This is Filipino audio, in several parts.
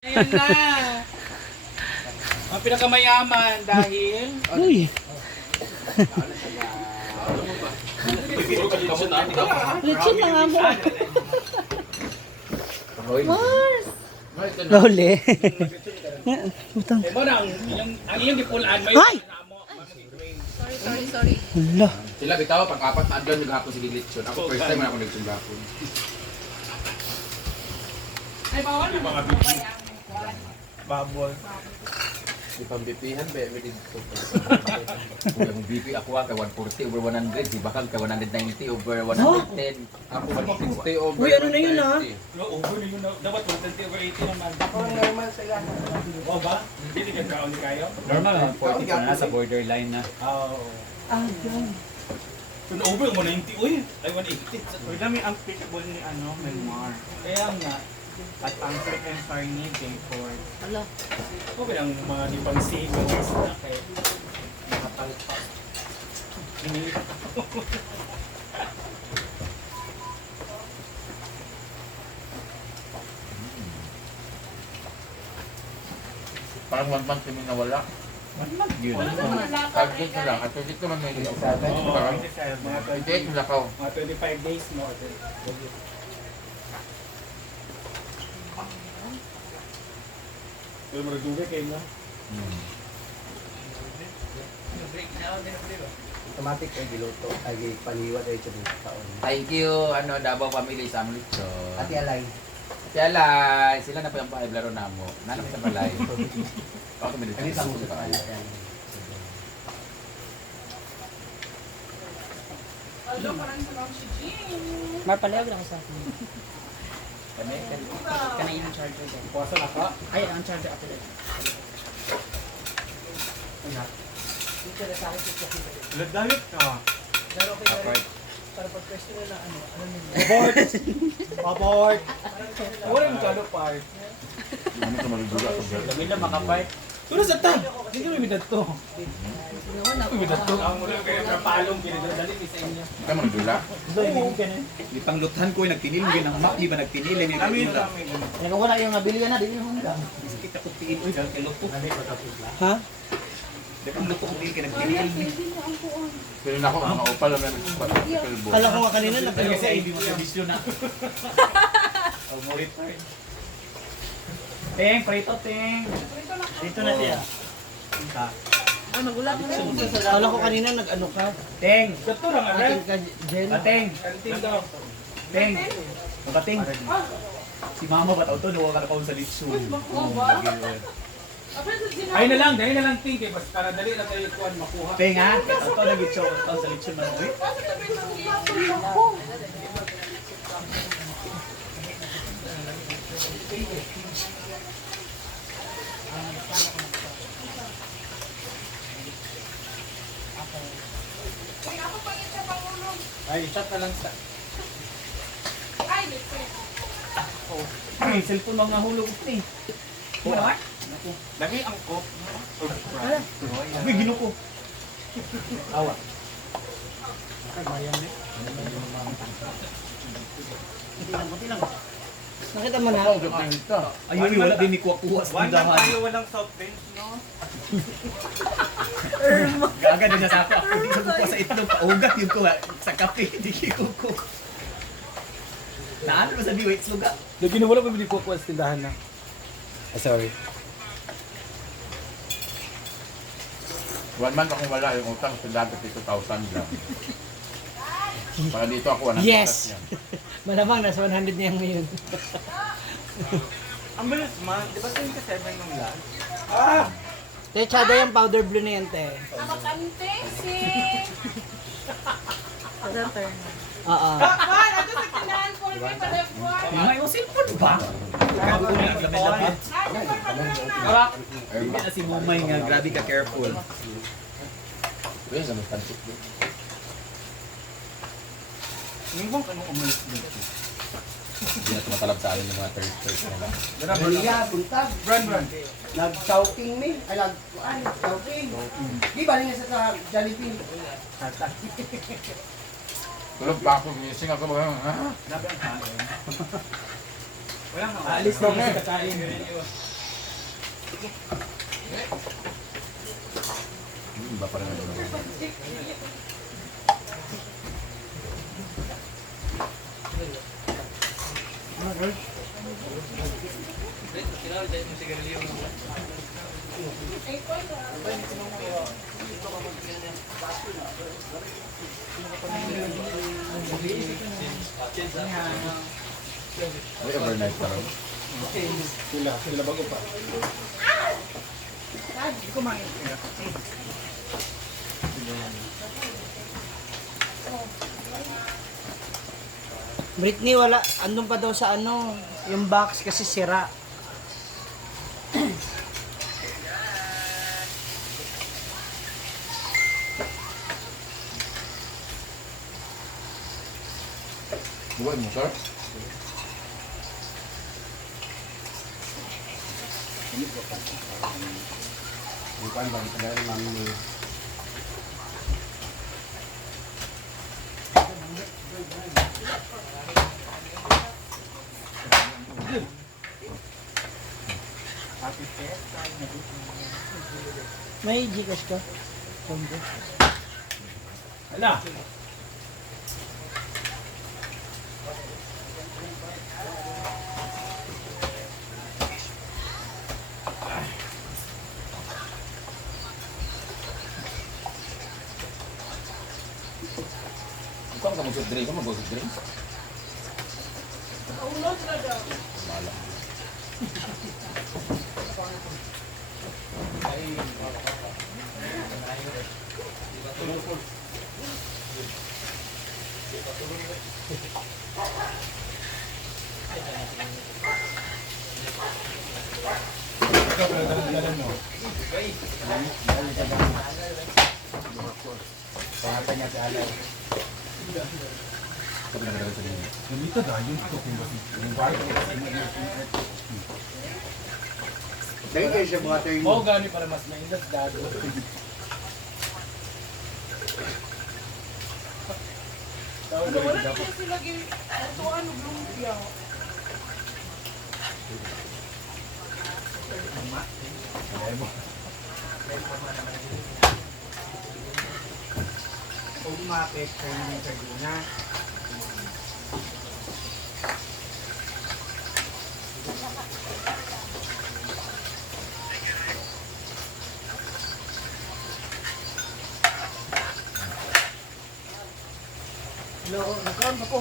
Ayun na. Ang pinakamayaman dahil... Uy. Lechon na nga mo. Mars! Lole. Utang. Eh mo na, ang iyong dipulaan, may Ay! Sorry. Hala. Sila bitaw pag-apat na adlaw naghapon si Lilitsyon. Ako first time na ako nagsugapon. Ay, bawal na mga bibi. Babol. Di pambipihan ba? Kung yung BP ako kay 140 over 100, di bakal kay 190 over 110. Ako 160 over 130. Uy, ano na yun, ah? Over na yun. Dapat 120 over 80 naman. Ako normal sila. O ba? Hindi ka kaon kayo? Normal naman, 40 pa na sa borderline na. Oo. Ah, yan. Kung over mo 90, uy. Ay, 180. Uy, dami ang pitbull ni Melmar. Kaya nga. At ang second star ni J4. Ala. Ako ba ng mga ibang savings na kay nakapalpas. Hindi. Parang 1 month kami nawala. Yun. Target na lang. At dito man may parang 28 na kao. Mga 25 days mo. Pero maragugay kayo na. Automatic ay giluto, ay paniwat ay sa taon. Thank you, Davao family sa Amlitsyon. Ati alay. Kaya lai, sila na pa yung pahay laro na mo. Nanap sa balay. Ako kami dito. Kani sa Sa kayo. Marpalewag lang sa akin. Kana yung charger din. Puwasa na ka. Ay, ang charger ako din. Ladayot ka. Apart. Abort! Abort! Wala yung kalo part. Ano sa maluduga ko, brother? Dami na makapart. Pero sa tag! Hindi kami bidat to. Kami bidat to. Ang mula kayo kapalong pinagdadali sa inyo. Ikaw maluduga? Ipangluthan ko, nagtinilin ng map, di ba nagtinilin? Kami. Kaya wala yung nabilihan na, di yung hanggang. Kita ko tiin, uy, dahil kay luto. Ha? Dahil ang luto ko tiin, kaya nagtinilin. Pero na ako, mga opal lang yung Kala ko nga kanina nagtanong Kasi sa hindi mo servisyo na. Oh, murit pa rin. Teng, prito, Teng. Dito na siya. Ay, magulat mo rin. Kala ko kanina nag-ano ka. Teng. Ito lang, aray. Atin ka, Jen. Teng. Kanting daw. Teng. Magating. Si mama ba to? Nuwa ka na kaon sa litsun. Ay na lang, dahil na lang ting. Kaya para dali na tayo kuhan makuha. Teng ha? Kaya ito nag-itso kaon sa litsun man. Uy. Ay, chat na lang sa... Ay, cellphone mga hulog ko ni. Wala. Lagi ang kop. Uy, ginuko. Awa. Nakita mo na? Ayun, wala din ni kuha-kuha sa tindahan. walang soft drinks, no? Gaga din na sa ako. Ako di sa kuha sa itlog. Paugat yung kuha. Sa kape, di kikuko. Naan mo sa di wait sluga. Lagi na wala pa hindi kuha sa tindahan na. Sorry. 1 month akong wala, yung utang sa dati 2,000 lang. Para dito ako 100 Yes! yan. Malamang nasa 100 niya ngayon. Ang bilis man. Di ba 27 yung last? Te, tsada yung powder blue na yan, te. Nakakante si... Other turn. Oo. May yung cellphone ba? Grabe ko na lapit-lapit. Hindi na si Mumay nga. Grabe ka careful. Uy, sa mas pansip din. Ngayon ka nung umalis dito. Hindi na tumatalab sa amin yung mga third na lang. Maria, buntag. Brand. Nag-shouting me. Ay, nag-shouting. Di ba niya sa Jollibee? Tulog pa ako, gising ako. Ha? Grabe ang kain. Wala nga. Alis na kasi kakain. Iba pa rin ako. May overnight pa rin. Sila bago pa. Britney, wala. Andun pa daw sa ano, yung box kasi sira. Buwan mo, sir? Bukan bang dari mami. May Gcash ka? Hala. Ikaw ka mag-soft drink? Ikaw mag-soft drink? Malam. Ikaw pala dalan mo. Pangatan niya si Alay. Sabi na sa din. Ganito dayon ito kung bakit. Yung bahay ko kasi Dahil kayo siya buhater mo. mo gani para mas maingat dado. Tawag Wala dapat. na sila ito ano, lumpia. Kung umakit, kayo ng sardina. Hello, nakaroon pa po.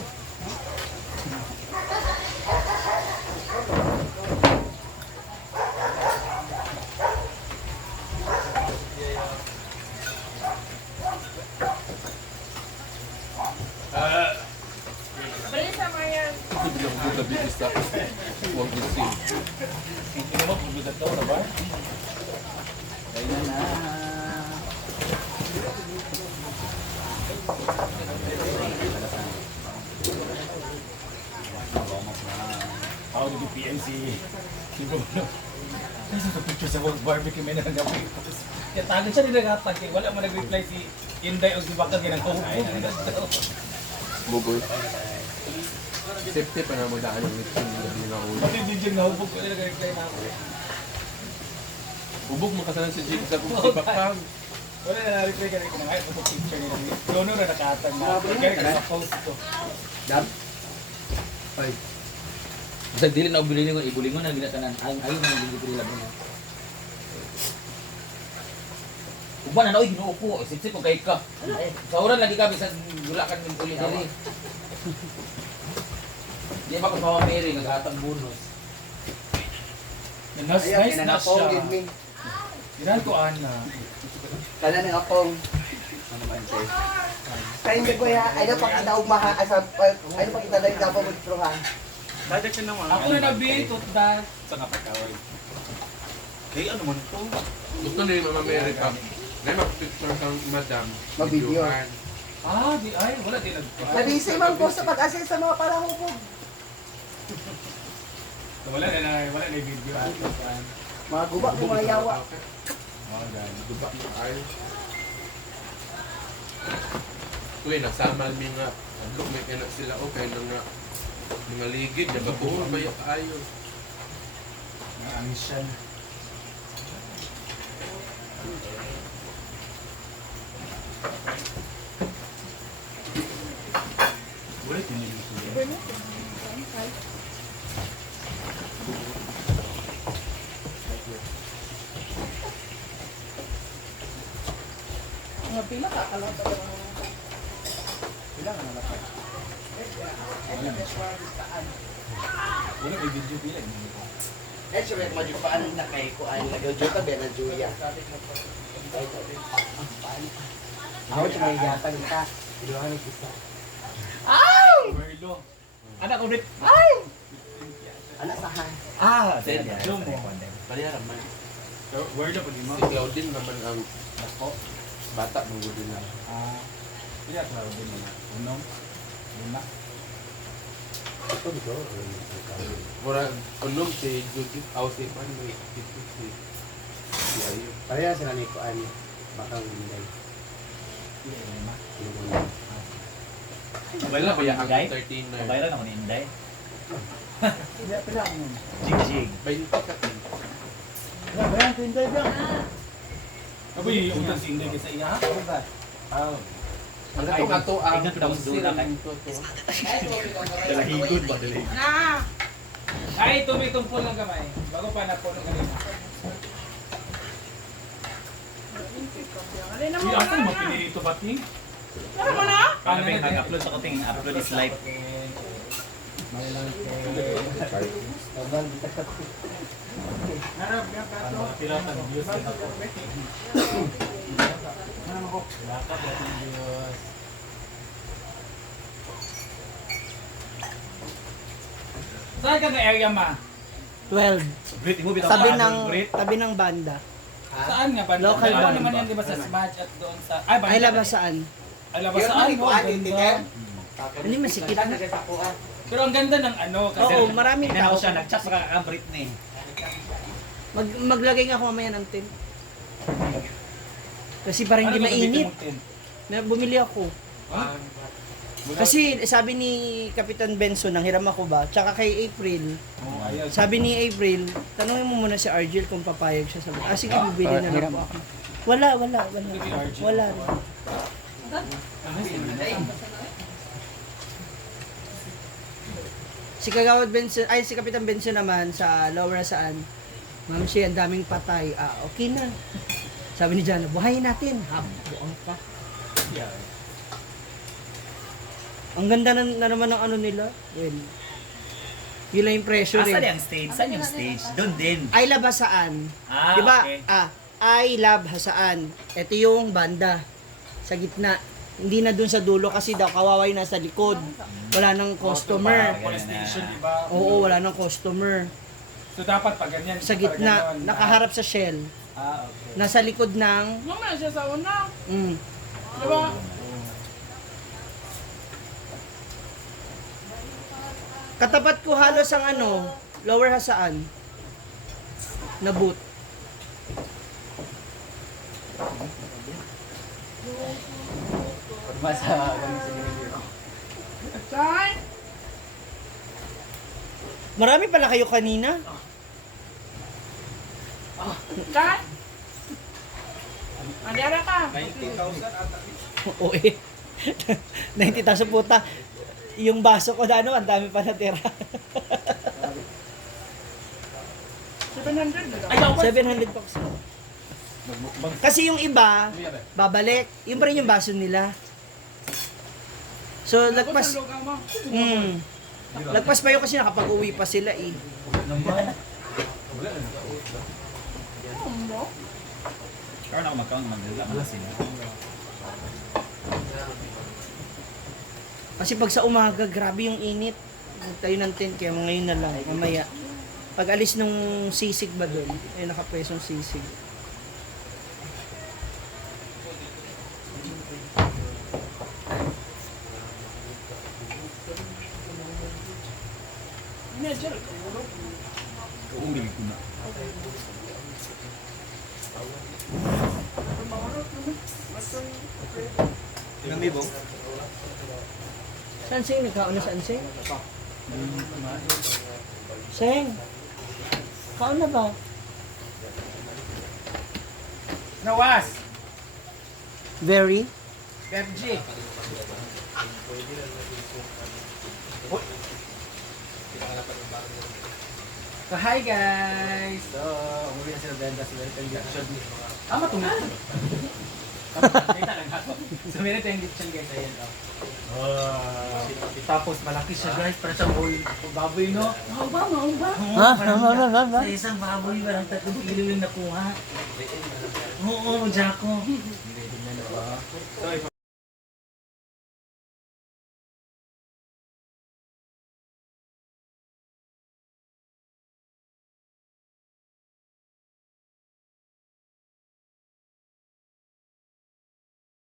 Balik sama yan. Hindi bilang good na bigis na. Huwag gising. Hindi mo pubigat daw na ba? Ayan na. Ako nag PMC. Siguro. Kasi ito picture sa barbecue may nanggabi. Kaya tagan siya nilagatag. Wala mo nag-reply si Inday o si Bakag. Ginang Bugol. Safety pa na mo daan yung mixing gabi na ulo. Pati DJ na hubog ko nag-reply na ako. Ubog makasalan si Jig sa kung si Bakang. Wala na na-reply ka rin. Ngayon ito picture nila. Dono na nakatag na. Kaya naka-post ko. Dab. Ay. Sa dili na ubili ko ibulingon na ginatanan. Ayun na yung dili lang mo. Uban na oy ginuupo, sip-sip ko kay ka. Sa oran lagi kami sa gulakan ng dili. Di ba ko sa Mary nag-atang bonus. Nice Ayan, na kinanapong siya. din mi. Ginan ko ana. Kana ng apong. Ano man siya? Kaya hindi ko ya, ay pa kita umaha asa ay pa kita dahil dapat magtruhan. Dadagdag ka naman. Ako na nabitot da. Sa kapatawad. Kaya ano man ito? Gusto ni Mama Mary ka. May mag-picture kang madam. Mag-video. videohan. Ah, di ay wala din nag. Nabisi man ko sa pag-assist sa mga parahubog. Wala na video. Mga guba, kumayawa. Oh, gani. Diba? Ay. Uy, nasamal mi nga. May kaya sila okay na nga. Mga ligid, nagabuhol ba yung kaayo? Naamis siya. Ulit yung nilito. Mga pila ka, alam ka ba? Kailangan na lapad. Wala may video bilang. Eh, sabi ko, di paano na kay kuan nagjo ka ba na Julia. Ako sa may yatag ka. Iluhan ni kita. Merlo. Anak ulit. Ana sa han. Ah, Sen, Zoom mo. Paliharan man. Merlo pa di mo. Si Claudine naman ang bata mong gulo na. Ah. Kaya klaro din na. Unong. Lima. Ito dito. Mura, unong si Judith, si Pan, may ito si Ayo. Pareha sila ni kuan. Bakang hindi. Lima. Mobile na ba yung Inday? 13 na. Mobile na ako ni Inday. Kaya pala mo. Jig-jig. 20 ka tin. Bayan ko Inday ba? Aboy, utang si Inday kasi iya. Ah. Ang katong ato ang Tingnan ko na mas dula kay. Dalahigod ba dali? Na! Ay, tumitumpol ng kamay. Bago pa napuno kanina. Alin na mo Uy, ako na? mapili dito bating. Ano mo na? Paano ba yung nag-upload sa kating? Upload is live. Ano, pirata ng views na ako. Lakad natin views. Saan ka nga area ma? 12. Brit, mo bitaw Tabi ng banda. Saan nga ba? Local Ano band naman ba? yan, di ba sa Smash at doon sa... Ay, banda Ay, ka labas din. saan? Ay, labas saan? Oh, ganda. Hindi masikip na. Pero ang ganda ng ano, kasi... Oo, maraming Tingnan tao. ko siya, nag-chat sa kakakabrit na eh. Maglagay nga ako mamaya ng tent. Kasi parang hindi Ano gagamitin mainit. mong tent? Bumili ako. Ha? Kasi sabi ni Kapitan Benson, nang hiram ako ba? Tsaka kay April, Oh, ayaw. sabi ni April, tanungin mo muna si Argel kung papayag siya. Sabi, sige, bibili na lang po ako. Wala. Wala. Si Kagawad Benson, ay si Kapitan Benson naman sa Lower Saan. Ma'am siya, ang daming patay. Ah, okay na. Sabi ni Jana, buhayin natin. Ha, buang ka. Ang ganda na naman ng ano nila. Well, yun lang yung pressure Saan eh. yung stage? Saan yung stage? Doon din. I Love Hasaan. Ah, Diba? okay. I Love Hasaan. Ito yung banda. Sa gitna. Hindi na dun sa dulo kasi daw kawaway na sa likod. Wala nang customer. Police station, di ba? Oo, wala nang customer. So dapat pag ganyan. Sa pag gitna, ganon, nakaharap sa shell. Ah, okay. Nasa likod ng... Mamaya siya sa una. Diba? Katapat ko halos ang ano, Lower Hasaan. Na boot. Chay! Marami pala kayo kanina. Chay! Andara ka. 90,000 Oo eh. 90,000 puta. Yung baso ko na ano, ang dami pa natira. 700 na lang. Ayaw ba? 700 bucks. Kasi yung iba, babalik. Yun pa rin yung baso nila. So, lagpas... Lagpas pa yun kasi nakapag-uwi pa sila eh. Karoon ako mag-count, magdala sila. Kasi pag sa umaga, grabe yung init. Tayo ng tent, kaya ngayon na lang, mamaya. Pag alis nung sisig ba doon, ay nakapwesong sisig. Uumili ko na. Saan sa'yo? Nagkaon na saan sa'yo? Seng, kaon na ba? Nawas! Very. FG! So, hi guys! So, umuwi na sila Brenda sa Merit and Diction. Matungit. Kita lang ako. Sa Merit and Diction guys, ayan o. Tapos malaki siya guys, para siyang baboy no? Ha? Sa isang baboy, parang 3 kilo yung nakuha. Oo, Jaco.